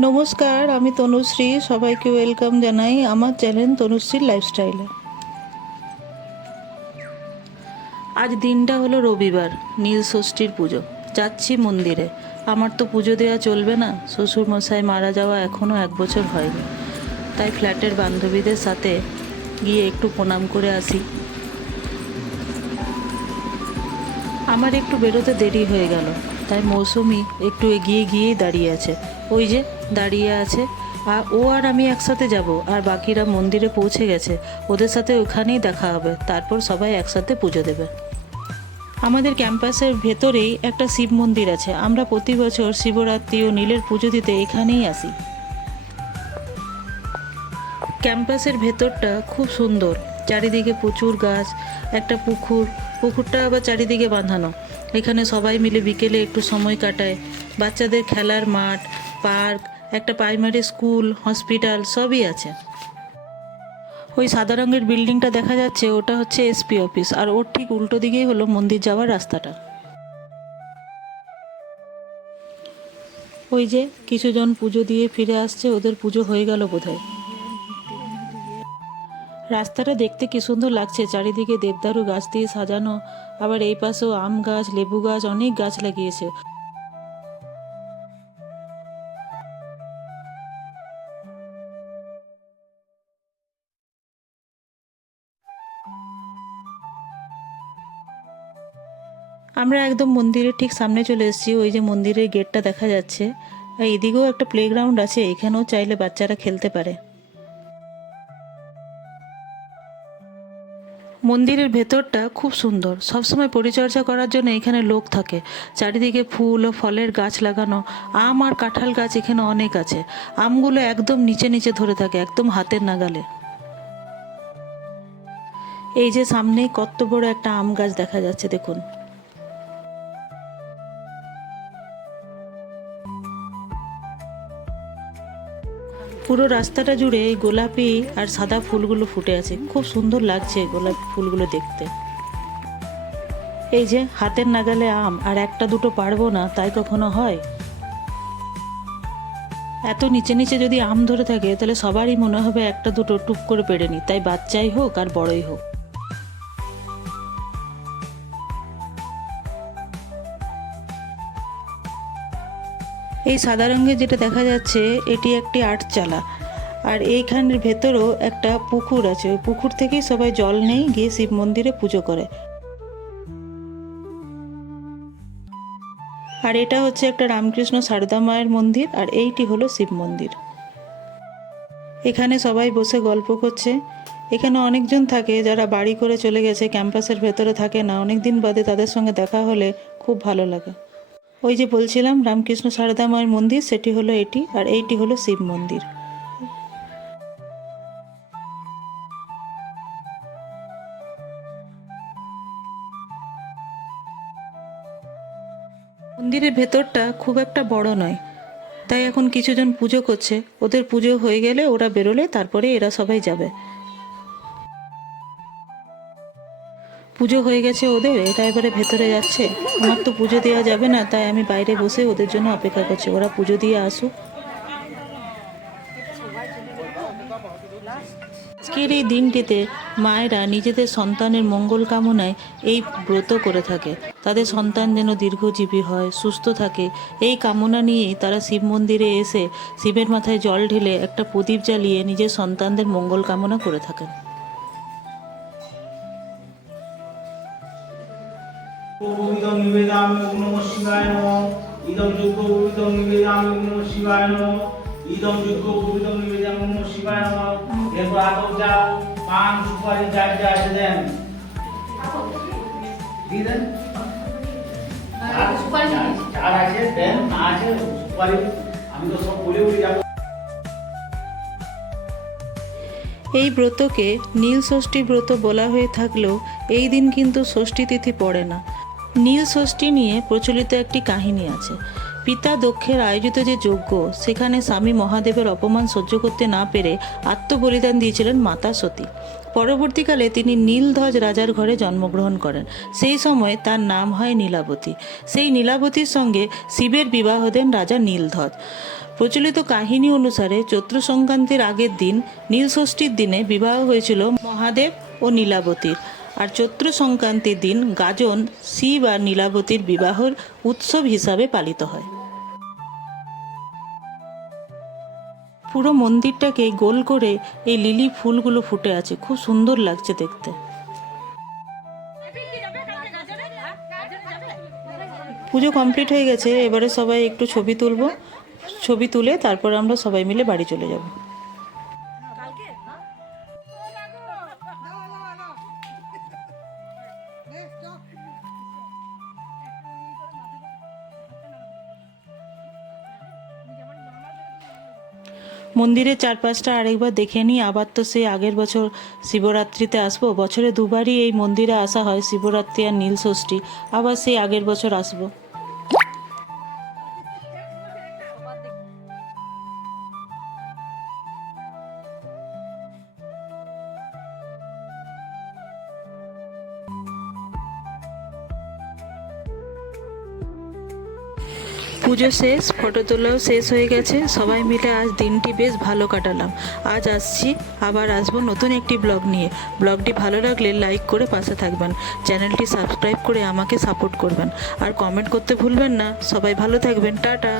নমস্কার, আমি তনুশ্রী। সবাইকে ওয়েলকাম জানাই আমার চ্যানেল তনুশ্রীর লাইফস্টাইলে। আজ দিনটা হলো রবিবার, নীল ষষ্ঠীর পুজো। যাচ্ছি মন্দিরে। আমার তো পুজো দেওয়া চলবে না। শ্বশুর মশাই মারা যাওয়া এখনও এক বছর হয়নি। তাই ফ্ল্যাটের বান্ধবীদের সাথে গিয়ে একটু প্রণাম করে আসি। আমার একটু বেরোতে দেরি হয়ে গেল। তাই মৌসুমি একটু এগিয়ে গিয়েই দাঁড়িয়ে আছে। ওই যে দাঁড়িয়ে আছে। আর ও আর আমি একসাথে যাব, আর বাকিরা মন্দিরে পৌঁছে গেছে। ওদের সাথে ওখানেই দেখা হবে, তারপর সবাই একসাথে পুজো দেবে। আমাদের ক্যাম্পাসের ভেতরেই একটা শিব মন্দির আছে। আমরা প্রতি বছর শিবরাত্রি ও নীলের পুজো দিতে এখানেই আসি। ক্যাম্পাসের ভেতরটা খুব সুন্দর। চারিদিকে প্রচুর গাছ, একটা পুকুর। পুকুরটা আবার চারিদিকে বাঁধানো। এখানে সবাই মিলে বিকেলে একটু সময় কাটায়। বাচ্চাদের খেলার মাঠ, পার্ক একটা প্রাইমারি স্কুল, হসপিটাল, সবই আছে। ওই সাদা রঙের বিল্ডিংটা দেখা যাচ্ছে, ওটা হচ্ছে এসপি অফিস, আর ওর ঠিক উল্টো দিকেই হলো মন্দির যাওয়ার রাস্তাটা। ওই যে কিছুজন পুজো দিয়ে ফিরে আসছে, ওদের পুজো হয়ে গেল বোধহয়। রাস্তাটা দেখতে কি সুন্দর লাগছে, চারিদিকে দেবদারু গাছ দিয়ে সাজানো, আবার এই পাশেও আম গাছ, লেবু গাছ, অনেক গাছ লাগিয়েছে। আমরা একদম মন্দিরের ঠিক সামনে চলে এসেছি, ওই যে মন্দিরের গেটটা দেখা যাচ্ছে। আর এদিকেও একটা প্লেগ্রাউন্ড আছে, এখানেও চাইলে বাচ্চারা খেলতে পারে। মন্দিরের ভেতরটা খুব সুন্দর। সবসময় পরিচর্যা করার জন্য এখানে লোক থাকে। চারিদিকে ফুল ও ফলের গাছ লাগানো, আম আর কাঁঠাল গাছ এখানে অনেক আছে। আমগুলো একদম নিচে নিচে ধরে থাকে, একদম হাতের নাগালে। এই যে সামনেই কত বড় একটা আম গাছ দেখা যাচ্ছে, দেখুন। পুরো রাস্তাটা জুড়ে এই গোলাপি আর সাদা ফুলগুলো ফুটে আছে। খুব সুন্দর লাগছে গোলাপি ফুলগুলো দেখতে। এই যে হাতের নাগালে আম, আর একটা দুটো পারব না, তাই কখনো হয়? এত নিচে নিচে যদি আম ধরে থাকে, তাহলে সবারই মনে হবে একটা দুটো টুক করে পেড়ে নি তাই বাচ্চাই হোক আর বড়ই হোক। এই সাদা রঙের যেটা দেখা যাচ্ছে, এটি একটি আটচালা আর এইখানের ভেতরেও একটা পুকুর আছে। ওই পুকুর থেকেই সবাই জল নেই, গিয়ে শিব মন্দিরে পুজো করে। আর এটা হচ্ছে একটা রামকৃষ্ণ সারদা মায়ের মন্দির, আর এইটি হলো শিব মন্দির। এখানে সবাই বসে গল্প করছে। এখানে অনেকজন থাকে যারা বাড়ি করে চলে গেছে, ক্যাম্পাসের ভেতরে থাকে না। অনেক দিন বাদে তাদের সঙ্গে দেখা হলে খুব ভালো লাগে। ওই যে বলছিলাম, রামকৃষ্ণ সারদা মায়ের মন্দির, সেটি হলো এটি, আর এইটি হলো শিব মন্দির। মন্দিরের ভেতরটা খুব একটা বড় নয়। তাই এখন কিছুজন পুজো করছে। ওদের পুজো হয়ে গেলে ওরা বেরোলে, তারপরে এরা সবাই যাবে। পুজো হয়ে গেছে ওদের, এটা এবারে ভেতরে যাচ্ছে। আমার তো পুজো দেওয়া যাবে না, তাই আমি বাইরে বসে ওদের জন্য অপেক্ষা করছি। ওরা পুজো দিয়ে আসুক। আজকের এই দিনটিতে মায়েরা নিজেদের সন্তানের মঙ্গল কামনায় এই ব্রত করে থাকে। তাদের সন্তান যেন দীর্ঘজীবী হয়, সুস্থ থাকে, এই কামনা নিয়েই তারা শিব মন্দিরে এসে শিবের মাথায় জল ঢেলে একটা প্রদীপ জ্বালিয়ে নিজের সন্তানদের মঙ্গল কামনা করে থাকেন। এই ব্রতকে নীল ষষ্ঠী ব্রত বলা হয়ে থাকলেও এই দিন কিন্তু ষষ্ঠী তিথি পড়ে না। নীল ষষ্ঠী নিয়ে প্রচলিত একটি কাহিনী আছে। পিতা দক্ষের আয়োজিত যে যজ্ঞ, সেখানে স্বামী মহাদেবের অপমান সহ্য করতে না পেরে আত্মবলিদান দিয়েছিলেন মাতা সতী। পরবর্তীকালে তিনি নীলধ্বজ রাজার ঘরে জন্মগ্রহণ করেন। সেই সময় তার নাম হয় নীলাবতী। সেই নীলাবতীর সঙ্গে শিবের বিবাহ দেন রাজা নীলধ্বজ। প্রচলিত কাহিনী অনুসারে চৈত্র সংক্রান্তির আগের দিন নীলষষ্ঠীর দিনে বিবাহ হয়েছিল মহাদেব ও নীলাবতীর। আর চৈত্র সংক্রান্তির দিন গাজন, শিব আর নীলাবতীর বিবাহর উৎসব হিসাবে পালিত হয়। পুরো মন্দিরটাকে গোল করে এই লিলি ফুলগুলো ফুটে আছে। খুব সুন্দর লাগছে দেখতে। পুজো কমপ্লিট হয়ে গেছে। এবারে সবাই একটু ছবি তুলবো। ছবি তুলে তারপর আমরা সবাই মিলে বাড়ি চলে যাব। মন্দিরের চারপাশটা আরেকবার দেখে নিই। আবার তো সেই আগের বছর শিবরাত্রিতে আসব। বছরে দুবারই এই মন্দিরে আসা হয়। শিবরাত্রি আর নীল ষষ্ঠী। আবার সেই আগের বছর আসব। পুজো শেষ, ফটো তোলাও শেষ হয়ে গেছে। সবাই মিলে আজ দিনটি বেশ ভালো কাটালাম। আজ আসছি, আবার আসব নতুন একটি ব্লগ নিয়ে। ব্লগটি ভালো লাগলে লাইক করে পাশে থাকবেন। চ্যানেলটি সাবস্ক্রাইব করে আমাকে সাপোর্ট করবেন। আর কমেন্ট করতে ভুলবেন না। সবাই ভালো থাকবেন। টাটা।